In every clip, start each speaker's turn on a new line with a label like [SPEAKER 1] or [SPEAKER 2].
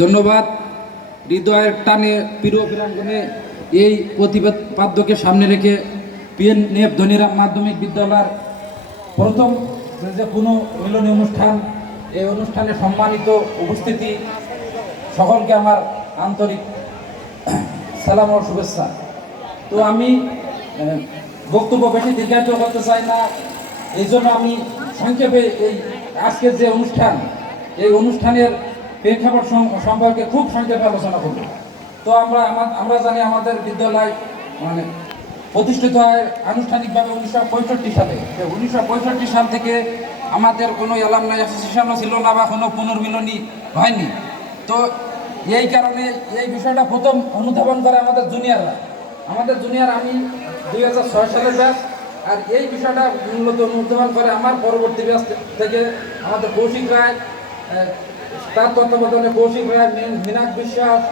[SPEAKER 1] ধন্যবাদ। হৃদয়ের টানে প্রিয় প্রাঙ্গনে এই প্রতিপাদ্যকে সামনে রেখে পিএনএফ ধনিরাম মাধ্যমিক বিদ্যালয়ের প্রথম যে কোনো মিলনী অনুষ্ঠান, এই অনুষ্ঠানে সম্মানিত উপস্থিতি সকলকে আমার আন্তরিক সালাম ও শুভেচ্ছা। তো আমি বক্তব্য বেশি দীর্ঘায়িত করতে চাই না। এই জন্য আমি সংক্ষেপে এই আজকের যে অনুষ্ঠান, এই অনুষ্ঠানের প্রেক্ষাপট সম্পর্কে খুব সংক্ষেপে আলোচনা করব। তো আমরা আমা- আমরা জানি আমাদের বিদ্যালয় মানে প্রতিষ্ঠিত হয় আনুষ্ঠানিকভাবে উনিশশো পঁয়ষট্টি সালে। উনিশশো পঁয়ষট্টি সাল থেকে আমাদের কোনো অ্যালামনাই অ্যাসোসিয়েশনও ছিল না বা কোনো পুনর্মিলনী হয়নি। তো এই কারণে এই বিষয়টা প্রথম অনুধাবন করে আমাদের জুনিয়ররা আমাদের জুনিয়র আমি দুই হাজার ছয় সালের ব্যাচ আর এই বিষয়টা মূলত অনুধাবন করে আমার পরবর্তী ব্যাচ থেকে আমাদের কৌশিক রায় তার তত্ত্বাবধানে কৌশিক রায়, মীন- মীনাক বিশ্বাস,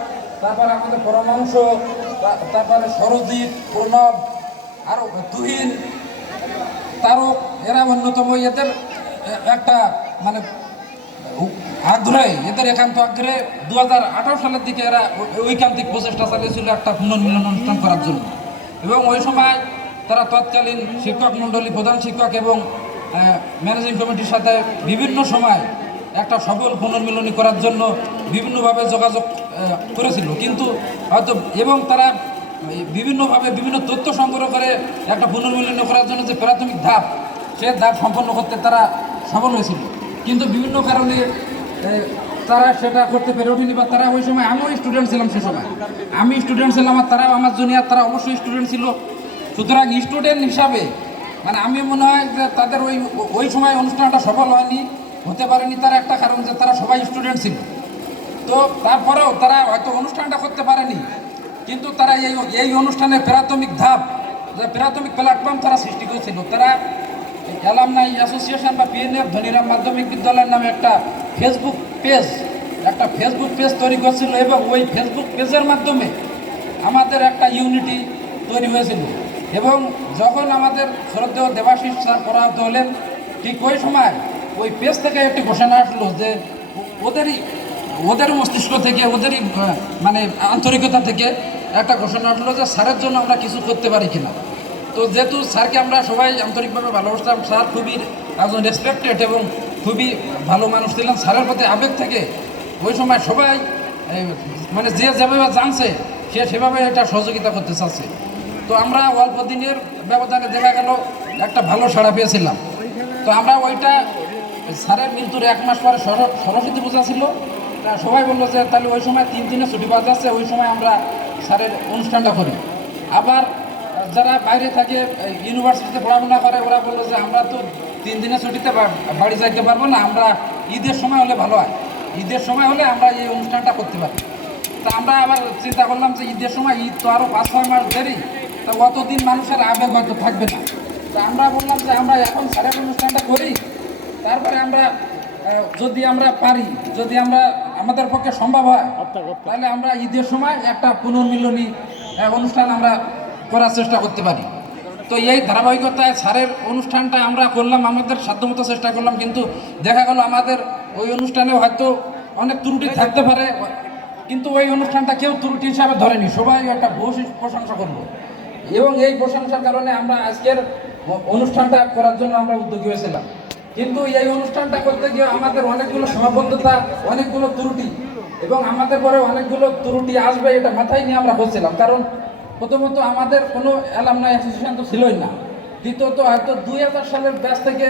[SPEAKER 1] তারপরে আমাদের পরমাংশ, তা- তারপরে সরজিৎ, প্রণব আরও তুহিন তারও এরা অন্যতম। এদের একটা মানে আগ্রহে, এদের একান্ত আগ্রহে দু হাজার আঠারো সালের দিকে এরা ঐকান্তিক প্রচেষ্টা চালিয়েছিল একটা পুনর্মিলন অনুষ্ঠান করার জন্য। এবং ওই সময় তারা তৎকালীন শিক্ষক মণ্ডলী, প্রধান শিক্ষক এবং ম্যানেজিং কমিটির সাথে বিভিন্ন সময় একটা সফল পুনর্মিলনী করার জন্য বিভিন্নভাবে যোগাযোগ করেছিল। কিন্তু হয়তো, এবং তারা বিভিন্নভাবে বিভিন্ন তথ্য সংগ্রহ করে একটা পুনর্মিলনী করার জন্য যে প্রাথমিক ধাপ, সে ধাপ সম্পন্ন করতে তারা সফল হয়েছিল। কিন্তু বিভিন্ন কারণে তারা সেটা করতে পেরে ওঠেনি বা তারা ওই সময় আমিও স্টুডেন্ট ছিলাম সে সময়। আমি স্টুডেন্ট ছিলাম আর তারাও আমার জুনিয়ার তারা অবশ্যই স্টুডেন্ট ছিল। সুতরাং স্টুডেন্ট হিসাবে মানে আমি মনে হয় যে তাদের ওই ওই সময় অনুষ্ঠানটা সফল হয়নি, হতে পারেনি তার একটা কারণ যে তারা সবাই স্টুডেন্ট ছিল। তো তারপরেও তারা হয়তো অনুষ্ঠানটা করতে পারেনি, কিন্তু তারা এই এই অনুষ্ঠানের প্রাথমিক ধাপ প্রাথমিক প্ল্যাটফর্ম তারা সৃষ্টি করেছিল। তারা অ্যালামনাই অ্যাসোসিয়েশন বা পিএনএফ ধনিরাম মাধ্যমিক বিদ্যালয়ের নামে একটা ফেসবুক পেজ একটা ফেসবুক পেজ তৈরি করেছিল এবং ওই ফেসবুক পেজের মাধ্যমে আমাদের একটা ইউনিটি তৈরি হয়েছিল। এবং যখন আমাদের শ্রদ্ধেয় দেবাশিস স্যার পড়াতে হলেন, ঠিক ওই সময় ওই পেজ থেকে একটি ঘোষণা আসলো যে ওদেরই, ওদের মস্তিষ্ক থেকে, ওদেরই মানে আন্তরিকতা থেকে একটা ঘোষণা আসলো যে স্যারের জন্য আমরা কিছু করতে পারি কিনা। তো যেহেতু স্যারকে আমরা সবাই আন্তরিকভাবে ভালোবাসতাম, স্যার খুবই একজন রেসপেক্টেড এবং খুবই ভালো মানুষ ছিলেন। স্যারের প্রতি আবেগ থেকে ওই সময় সবাই মানে যে যেভাবে জানছে, সে সেভাবে এটা সহযোগিতা করতে চাচ্ছে। তো আমরা অল্প দিনের ব্যবধানে দেখা গেল একটা ভালো সাড়া পেয়েছিলাম। তো আমরা ওইটা স্যারের মৃত্যুর এক মাস পরে সরস্বতী পূজা ছিল। তা সবাই বলল যে তাহলে ওই সময় তিন দিনে ছুটি পাওয়া যাচ্ছে ওই সময় আমরা স্যারের অনুষ্ঠানটা করি। আবার যারা বাইরে থাকে ইউনিভার্সিটিতে পড়াশোনা করে, ওরা বলল যে আমরা তো তিন দিনের ছুটিতে বাড়ি যাইতে পারব না, আমরা ঈদের সময় হলে ভালো হয়। ঈদের সময় হলে আমরা এই অনুষ্ঠানটা করতে পারি। তা আমরা আবার চিন্তা করলাম যে ঈদের সময় ঈদ তো আরও পাঁচ ছয় মাস দেরি। তা অতদিন মানুষের আবেগ হয়তো থাকবে না। তা আমরা বললাম যে আমরা এখন স্যারের অনুষ্ঠানটা করি তারপরে আমরা যদি আমরা পারি যদি আমরা আমাদের পক্ষে সম্ভব হয় তাহলে আমরা ঈদের সময় একটা পুনর্মিলনী অনুষ্ঠান আমরা করার চেষ্টা করতে পারি। তো এই ধারাবাহিকতায় স্যারের অনুষ্ঠানটা আমরা করলাম আমাদের সাধ্যমতো চেষ্টা করলাম কিন্তু দেখা গেল আমাদের ওই অনুষ্ঠানে হয়তো অনেক ত্রুটি থাকতে পারে কিন্তু ওই অনুষ্ঠানটা কেউ ত্রুটি হিসাবে ধরেনি। সবাই একটা বসে প্রশংসা করল। এবং এই প্রশংসার কারণে আমরা আজকের অনুষ্ঠানটা করার জন্য আমরা উদ্যোগী হয়েছিলাম। কিন্তু এই অনুষ্ঠানটা করতে গিয়ে আমাদের অনেকগুলো সীমাবদ্ধতা, অনেকগুলো ত্রুটি এবং আমাদের পরে অনেকগুলো ত্রুটি আসবে এটা মাথায় নিয়ে আমরা বলছিলাম কারণ প্রথমত আমাদের কোনো অ্যালামনাই অ্যাসোসিয়েশন তো ছিলই না। দ্বিতীয়ত হয়তো দুই হাজার সালের ব্যাচ থেকে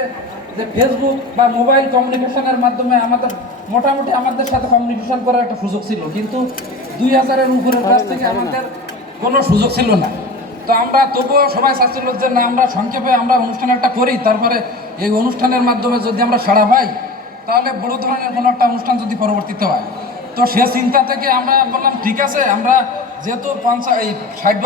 [SPEAKER 1] যে ফেসবুক বা মোবাইল কমিউনিকেশনের মাধ্যমে আমাদের মোটামুটি আমাদের সাথে কমিউনিকেশন করার একটা সুযোগ ছিল। কিন্তু দুই হাজারের উপরের ব্যাচ থেকে আমাদের কোনো সুযোগ ছিল না। তো আমরা তবুও সবাই চাচ্ছিল যে না, আমরা সংক্ষেপে আমরা অনুষ্ঠান একটা করি, তারপরে এই অনুষ্ঠানের মাধ্যমে যদি আমরা সাড়া পাই, তাহলে বড় ধরনের কোনো একটা অনুষ্ঠান যদি পরবর্তীতে হয়। তো সে চিন্তা থেকে আমরা বললাম, ঠিক আছে, আমরা যেহেতু পঞ্চাশ এই ষাট